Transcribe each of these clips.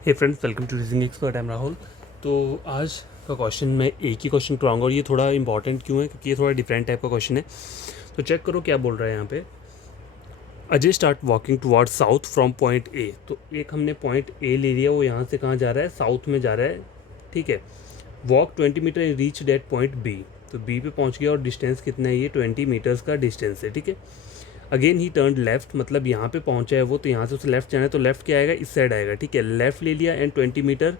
Hey friends, welcome to reasoning expert. I am Rahul. तो आज का क्वेश्चन मैं एक ही क्वेश्चन कराऊंगा और ये थोड़ा इंपॉर्टेंट क्यों है, क्योंकि ये थोड़ा डिफरेंट टाइप का क्वेश्चन है। तो चेक करो क्या बोल रहा है यहाँ पे। Ajay start walking towards south from point A. तो एक हमने पॉइंट ए ले लिया, वो यहाँ से कहाँ जा रहा है, साउथ में जा रहा है। ठीक है। Walk 20 metre and reach that point B. तो बी पे पहुँच गया और डिस्टेंस कितना है, ये 20 मीटर्स का डिस्टेंस है। ठीक है। अगेन ही टर्न लेफ्ट, मतलब यहाँ पे पहुँचा है वो, तो यहाँ से उसे लेफ्ट जाना है, तो लेफ्ट क्या आएगा, इस साइड आएगा। ठीक है। लेफ्ट ले लिया and 20 metre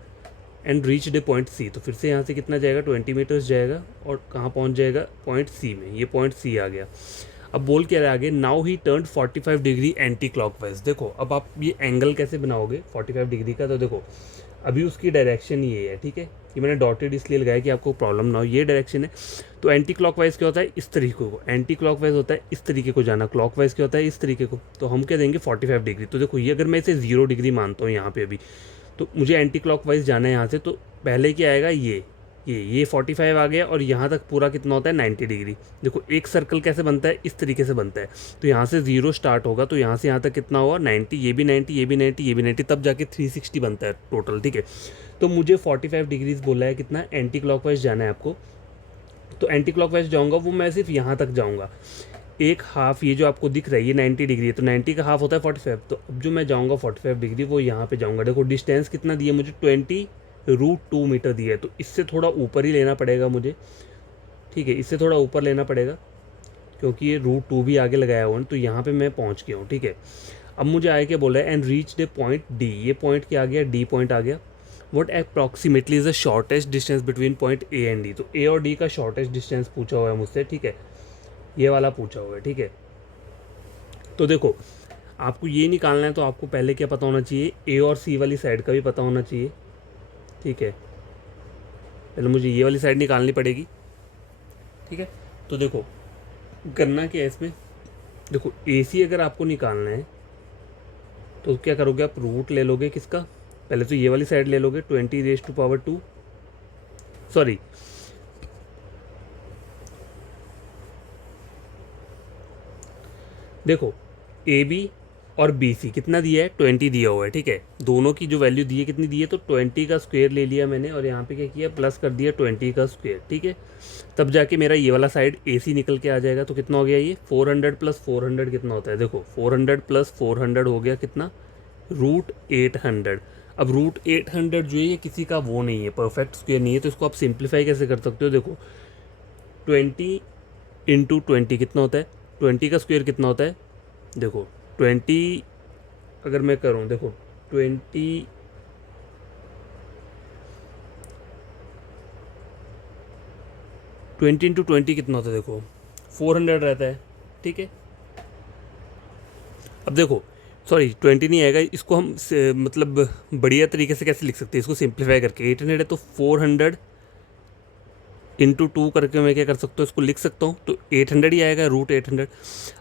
and reach the point C. तो फिर से यहाँ से कितना जाएगा, 20 मीटर्स जाएगा और कहाँ पहुँच जाएगा, पॉइंट सी में। ये पॉइंट सी आ गया। अब बोल क्या रहा है आगे, now he turn 45 degree anti clockwise. देखो अब आप ये एंगल कैसे बनाओगे 45 डिग्री का। तो देखो अभी उसकी डायरेक्शन ये है। ठीक है। ये मैंने डॉटेड इसलिए लगाया कि आपको प्रॉब्लम ना हो। ये डायरेक्शन है। तो एंटी क्लॉकवाइज क्या होता है, इस तरीके को। एंटी क्लॉकवाइज होता है इस तरीके को जाना, क्लॉकवाइज क्या होता है, इस तरीके को। तो हम क्या देंगे 45 डिग्री। तो देखो ये अगर मैं इसे 0 डिग्री मानता हूँ यहाँ पे अभी, तो मुझे एंटी क्लॉकवाइज जाना है यहाँ से। तो पहले क्या आएगा, ये 45 आ गया और यहाँ तक पूरा कितना होता है 90 डिग्री। देखो एक सर्कल कैसे बनता है, इस तरीके से बनता है। तो यहाँ से 0 स्टार्ट होगा, तो यहाँ से यहाँ तक कितना होगा 90, ये भी 90, ये भी 90, ये भी 90, तब जाके 360 बनता है टोटल। ठीक है। तो मुझे 45 डिग्रीज बोला है, कितना एंटी क्लॉकवाइज जाना है आपको। तो एंटी क्लॉकवाइज जाऊँगा वो मैं सिर्फ यहाँ तक जाऊँगा। एक हाफ ये जो आपको दिख रहा है ये 90 डिग्री है, तो 90 का हाफ होता है 45। तो अब जो मैं जाऊँगा 45 डिग्री वो यहाँ पे जाऊँगा। देखो डिस्टेंस कितना दिया मुझे, 20√2 मीटर दिया है। तो इससे थोड़ा ऊपर ही लेना पड़ेगा मुझे। ठीक है। इससे थोड़ा ऊपर लेना पड़ेगा क्योंकि ये √2 भी आगे लगाया हुआ है। तो यहाँ पे मैं पहुँच गया हूँ। ठीक है। अब मुझे आगे क्या बोला है, and reach the point D. ये पॉइंट क्या आ गया, डी पॉइंट आ गया। What approximately is the shortest distance between point A and D. तो ए और डी का शॉर्टेस्ट डिस्टेंस पूछा हुआ है मुझसे। ठीक है। ये वाला पूछा हुआ है। ठीक है। तो देखो आपको ये निकालना है, तो आपको पहले क्या पता होना चाहिए, ए और सी वाली साइड का भी पता होना चाहिए। ठीक है। पहले मुझे ये वाली साइड निकालनी पड़ेगी। ठीक है। तो देखो करना क्या है इसमें, देखो ए सी अगर आपको निकालना है तो क्या करोगे, आप रूट ले लोगे किसका, पहले तो ये वाली साइड ले लोगे 20⁻², सॉरी देखो ए बी और बी सी कितना दिया है, 20 दिया हुआ है। ठीक है। दोनों की जो वैल्यू दी है कितनी दी है, तो 20 का स्क्वायर ले लिया मैंने और यहाँ पे क्या किया, प्लस कर दिया 20 का स्क्वायर। ठीक है। तब जाके मेरा ये वाला साइड ए सी निकल के आ जाएगा। तो कितना हो गया ये 400 + 400 कितना होता है, देखो 400 + 400 हो गया कितना, √800। अब √800 जो है ये किसी का वो नहीं है, परफेक्ट स्क्वायर नहीं है। तो इसको आप सिंप्लीफाई कैसे कर सकते हो, देखो 20 × 20 कितना होता है, 20 का स्क्वायर कितना होता है, देखो 20 अगर मैं करूँ, देखो 20 20 × 20 कितना होता है, देखो 400 रहता है। ठीक है। अब देखो सॉरी 20 नहीं आएगा, इसको हम मतलब बढ़िया तरीके से कैसे लिख सकते हैं, इसको सिंप्लीफाई करके 800 है तो 400 × 2 करके मैं क्या कर सकता हूँ, इसको लिख सकता हूँ। तो 800 ही आएगा, √800।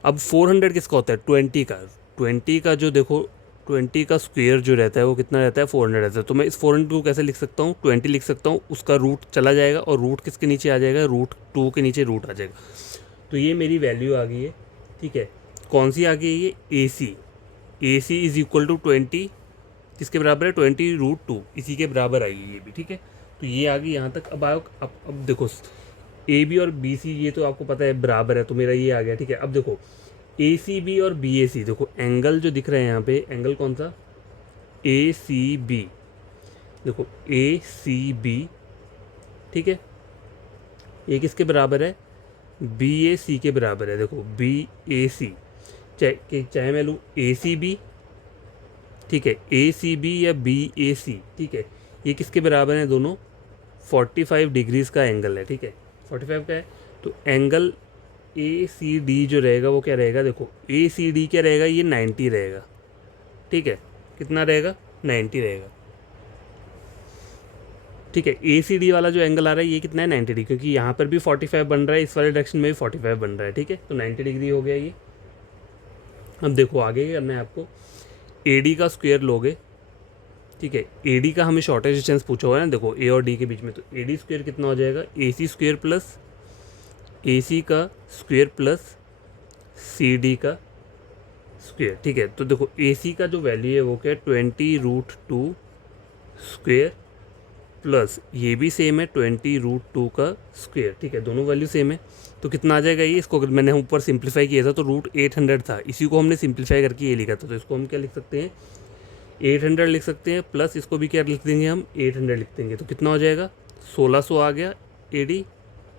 अब 400 किसका होता है, 20 का जो देखो 20 का स्क्वायर जो रहता है वो कितना रहता है, 400 रहता है। तो मैं इस 400 को कैसे लिख सकता हूँ, 20 लिख सकता हूँ, उसका रूट चला जाएगा और रूट किसके नीचे आ जाएगा, √2 के नीचे रूट आ जाएगा। तो ये मेरी वैल्यू आ गई है। ठीक है। कौन सी आ गई है, ये ए सी इज़ इक्वल टू 20 किसके बराबर है, 20√2, इसी के बराबर आई है ये भी। ठीक है। तो ये आ गई यहाँ तक। अब आओ अब देखो ए बी और बी सी ये तो आपको पता है बराबर है, तो मेरा ये आ गया। ठीक है। अब देखो ए सी बी और बी ए सी, देखो एंगल जो दिख रहे हैं यहाँ पे, एंगल कौन सा, ए सी बी। देखो ए सी बी। ठीक है। ये किसके बराबर है, बी ए सी के बराबर है। देखो बी ए सी, चाहे मैं लूँ ए सी बी, ठीक है, ए सी बी या बी ए सी। ठीक है। ये किसके बराबर हैं दोनों, 45 डिग्रीज़ का एंगल है। ठीक है। 45 का है। तो एंगल ए सी डी जो रहेगा वो क्या रहेगा, देखो ए सी डी क्या रहेगा, ये 90 रहेगा। ठीक है। कितना रहेगा, 90 रहेगा। ठीक है। ए सी डी वाला जो एंगल आ रहा है ये कितना है, 90 डिग्री, क्योंकि यहाँ पर भी 45 बन रहा है, इस वाले डायरेक्शन में भी 45 बन रहा है। ठीक है। तो 90 डिग्री हो गया ये। अब देखो आगे क्या करना है आपको, ए डी का स्क्वायर लोगे। ठीक है। ए डी का हमें शॉर्टेज डिस्टेंस पूछा हुआ है ना, देखो ए और डी के बीच में। तो ए डी स्क्वायर कितना हो जाएगा, ए सी स्क्वायर प्लस ए सी का स्क्वायर प्लस सी डी का स्क्वायर। ठीक है। तो देखो ए सी का जो वैल्यू है वो क्या है, 20√2 स्क्वेयर प्लस ये भी सेम है 20√2 का स्क्वेयर, ठीक है, दोनों वैल्यू सेम है। तो कितना आ जाएगा ये, इसको अगर मैंने ऊपर सिंप्लीफाई किया था तो √800 था, इसी को हमने सिंप्लीफाई करके ये लिखा था, तो इसको हम क्या लिख सकते हैं 800 लिख सकते हैं, प्लस इसको भी क्या लिख देंगे हम 800 लिख देंगे, तो कितना हो जाएगा 1600 आ गया AD,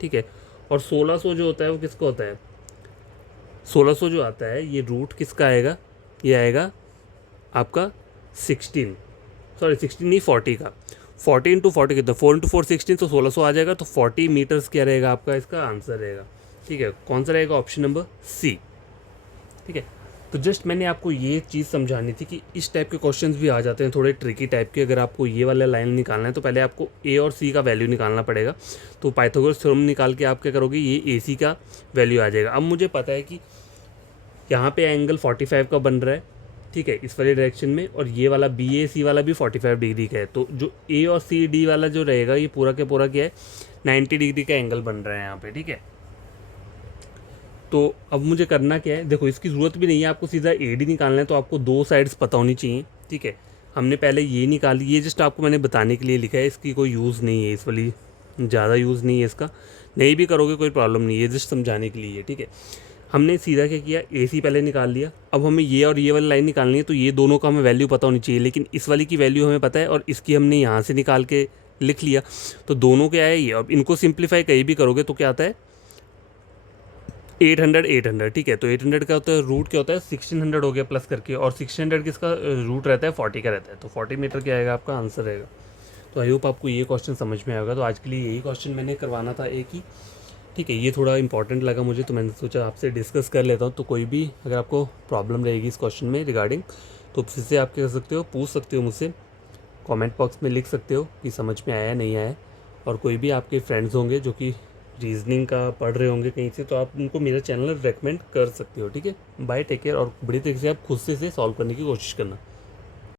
ठीक है। और 1600 जो होता है वो किसका होता है, 1600 जो आता है ये रूट किसका आएगा, ये आएगा आपका 16 नहीं 40 का, 40 इंटू 40 कितना 4 इंटू 4 16, तो 1600 आ जाएगा। तो 40 मीटर्स क्या रहेगा आपका, इसका आंसर रहेगा, ठीक है। कौन सा रहेगा, ऑप्शन नंबर सी, ठीक है। तो जस्ट मैंने आपको ये चीज़ समझानी थी कि इस टाइप के क्वेश्चंस भी आ जाते हैं थोड़े ट्रिकी टाइप के। अगर आपको ये वाला लाइन निकालना है तो पहले आपको ए और सी का वैल्यू निकालना पड़ेगा, तो पाइथागोरस थ्योरम निकाल के आप क्या करोगे, ये ए सी का वैल्यू आ जाएगा। अब मुझे पता है कि यहाँ पे एंगल 45 का बन रहा है, ठीक है, इस वाले डायरेक्शन में, और ये वाला BAC वाला भी 45 डिग्री का है, तो जो A और CD वाला जो रहेगा ये पूरा के पूरा क्या है 90 डिग्री का एंगल बन रहा है यहाँ पे, ठीक है। तो अब मुझे करना क्या है, देखो इसकी ज़रूरत भी नहीं है, आपको सीधा AD निकालना है, तो आपको दो साइड्स पता होनी चाहिए, ठीक है। हमने पहले ये निकाली, ये जस्ट आपको मैंने बताने के लिए लिखा है, इसकी कोई यूज़ नहीं है, इस वाली ज़्यादा यूज़ नहीं है इसका, नहीं भी करोगे कोई प्रॉब्लम नहीं है, जस्ट समझाने के लिए, ठीक है। हमने सीधा क्या किया, AC पहले निकाल लिया। अब हमें ये और ये वाली लाइन निकालनी है, तो ये दोनों का हमें वैल्यू पता होनी चाहिए, लेकिन इस वाली की वैल्यू हमें पता है और इसकी हमने यहाँ से निकाल के लिख लिया, तो दोनों क्या है ये। अब इनको सिंप्लीफाई कहीं भी करोगे तो क्या आता है 800, ठीक है। तो 800 का होता है रूट क्या होता है 1600 हो गया प्लस करके, और 1600 किसका रूट रहता है 40 का रहता है, तो 40 मीटर क्या आएगा आपका आंसर रहेगा। तो आई होप आपको ये क्वेश्चन समझ में आएगा। तो आज के लिए यही क्वेश्चन मैंने करवाना था एक ही, ठीक है। ये थोड़ा इंपॉर्टेंट लगा मुझे, तो मैंने सोचा आपसे डिस्कस कर लेता हूँ। तो कोई भी अगर आपको प्रॉब्लम रहेगी इस क्वेश्चन में रिगार्डिंग, तो फिर से आप क्या कर सकते हो, पूछ सकते हो मुझसे, कमेंट बॉक्स में लिख सकते हो कि समझ में आया नहीं आया। और कोई भी आपके फ्रेंड्स होंगे जो कि रीजनिंग का पढ़ रहे होंगे कहीं से, तो आप उनको मेरा चैनल रेकमेंड कर सकते हो, ठीक है। बाय, टेक केयर, और बड़ी तरीके से आप खुद से इसे सॉल्व करने की कोशिश करना।